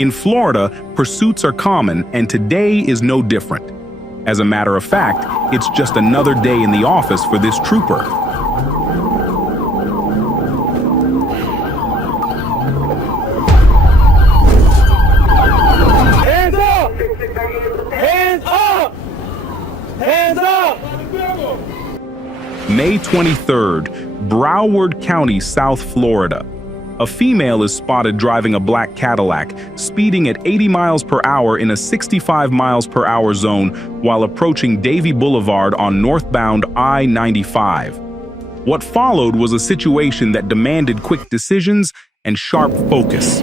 In Florida, pursuits are common, and today is no different. As a matter of fact, it's just another day in the office for this trooper. Hands up! Hands up! Hands up! May 23rd, Broward County, South Florida. A female is spotted driving a black Cadillac, speeding at 80 miles per hour in a 65 miles per hour zone while approaching Davie Boulevard on northbound I-95. What followed was a situation that demanded quick decisions and sharp focus.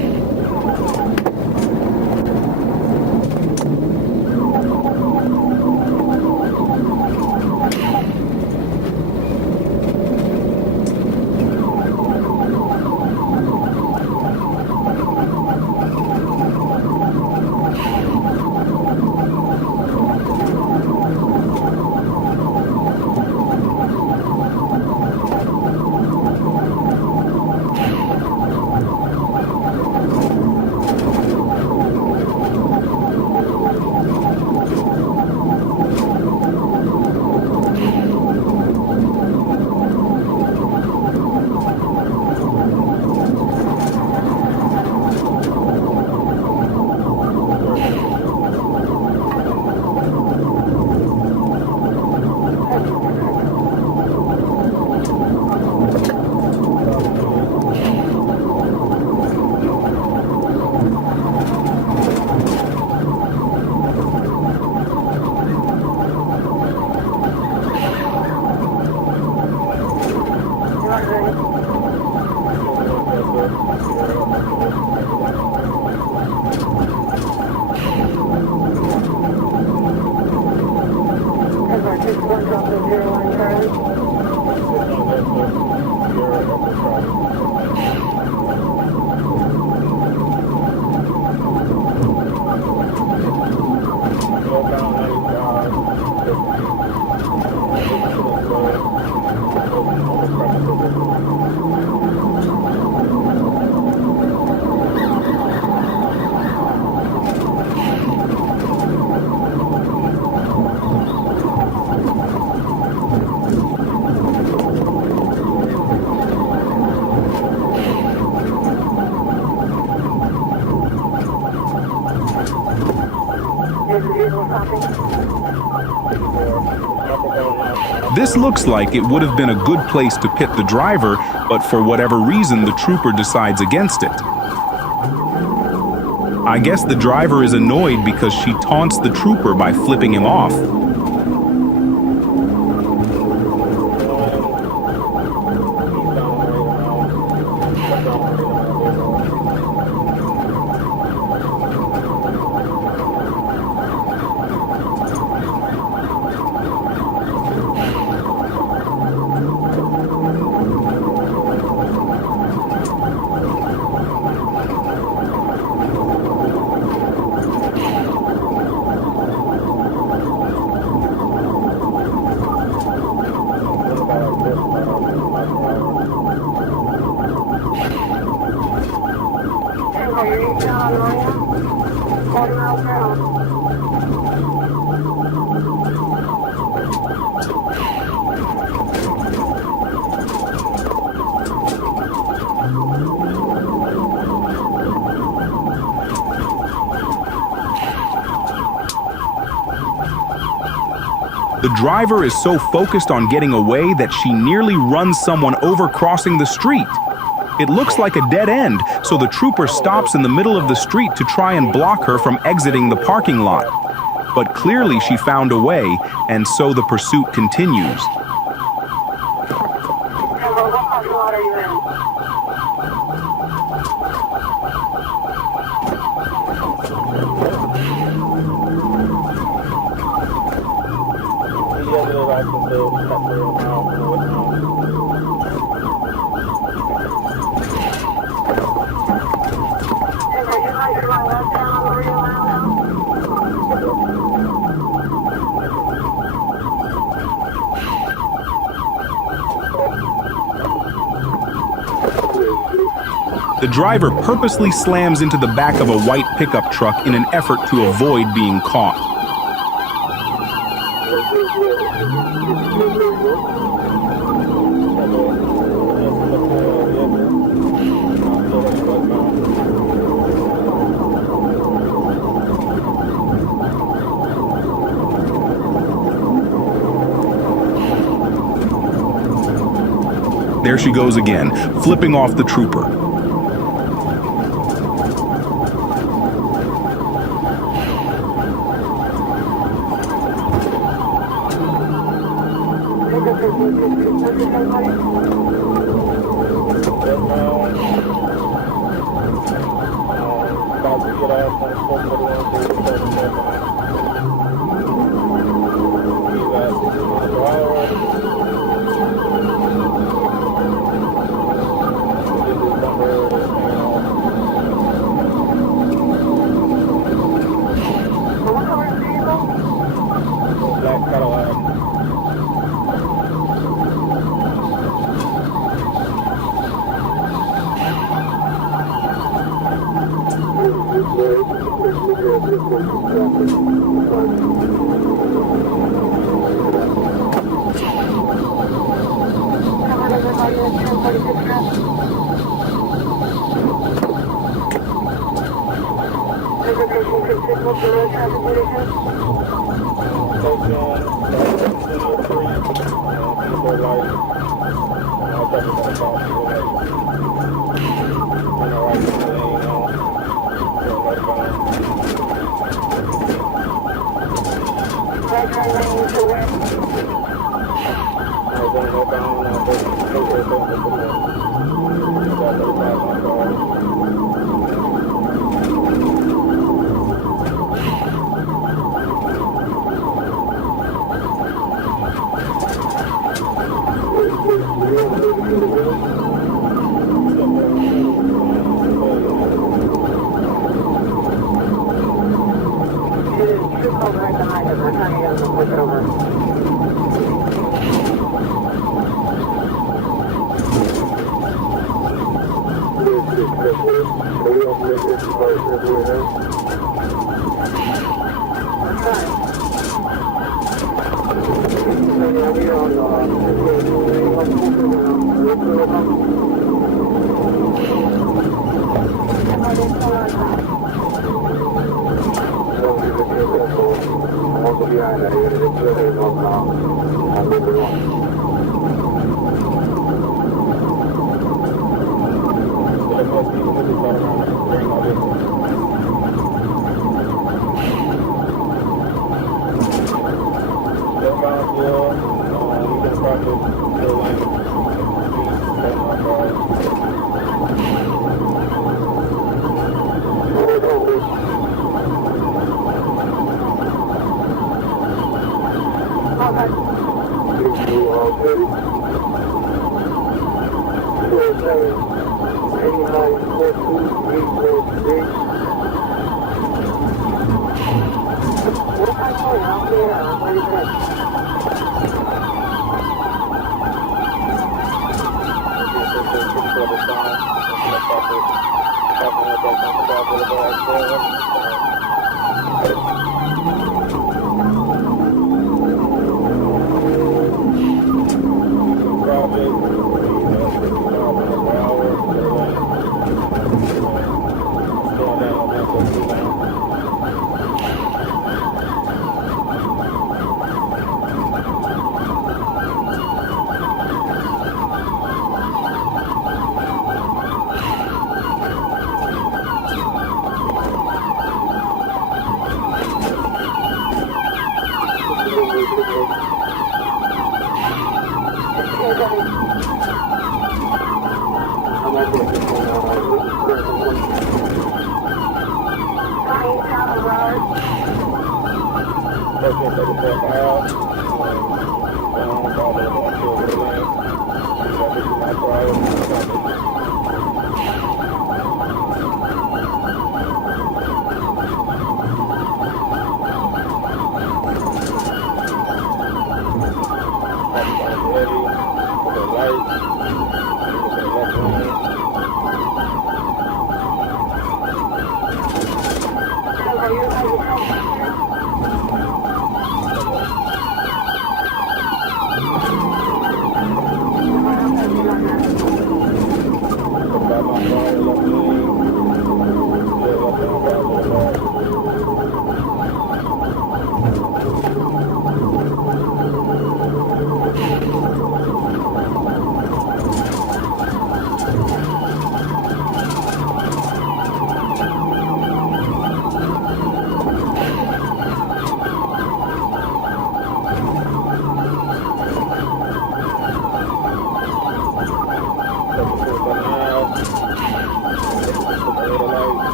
This looks like it would have been a good place to pit the driver, but for whatever reason, the trooper decides against it. I guess the driver is annoyed because she taunts the trooper by flipping him off. The driver is so focused on getting away that she nearly runs someone over crossing the street. It looks like a dead end, so the trooper stops in the middle of the street to try and block her from exiting the parking lot. But clearly she found a way, and so the pursuit continues. driver purposely slams into the back of a white pickup truck in an effort to avoid being caught. There she goes again, flipping off the trooper. Black Cadillac.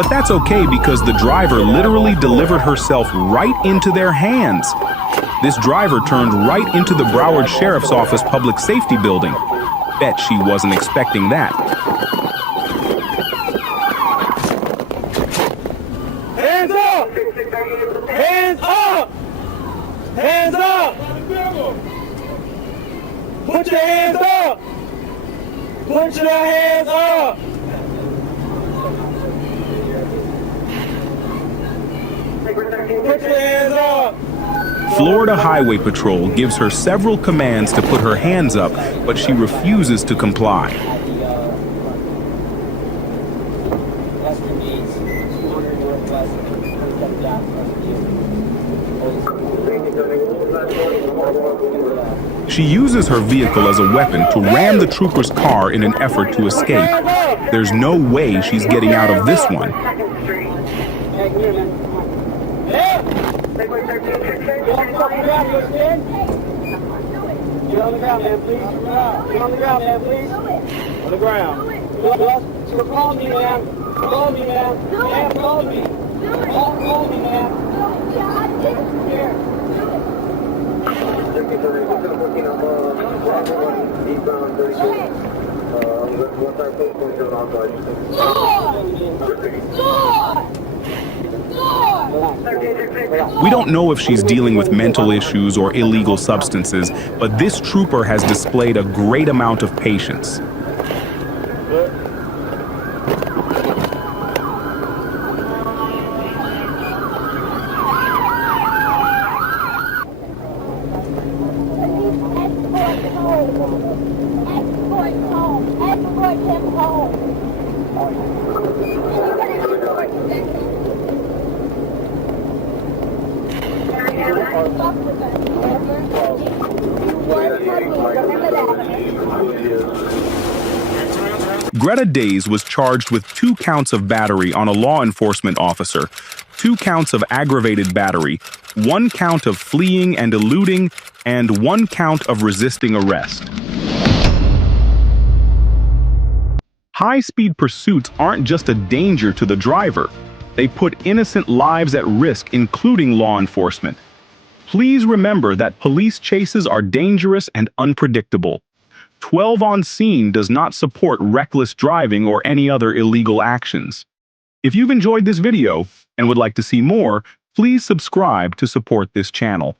But that's okay because the driver literally delivered herself right into their hands. This driver turned right into the Broward Sheriff's Office Public Safety Building. Bet she wasn't expecting that. Hands up! Hands up! Hands up! Put your hands up! Put your hands up! Put your hands up! Florida Highway Patrol gives her several commands to put her hands up, but she refuses to comply. She uses her vehicle as a weapon to ram the trooper's car in an effort to escape. There's no way she's getting out of this one. Get on the ground, man, please. Get on the ground, man, please. On the ground. Call me, man. Call me, man. Man, call me. Call me, man. We don't know if she's dealing with mental issues or illegal substances, but this trooper has displayed a great amount of patience. Greta-Jiah Daise was charged with 2 counts of battery on a law enforcement officer, 2 counts of aggravated battery, 1 count of fleeing and eluding, and 1 count of resisting arrest. High-speed pursuits aren't just a danger to the driver. They put innocent lives at risk, including law enforcement. Please remember that police chases are dangerous and unpredictable. 12 on scene does not support reckless driving or any other illegal actions. If you've enjoyed this video and would like to see more, please subscribe to support this channel.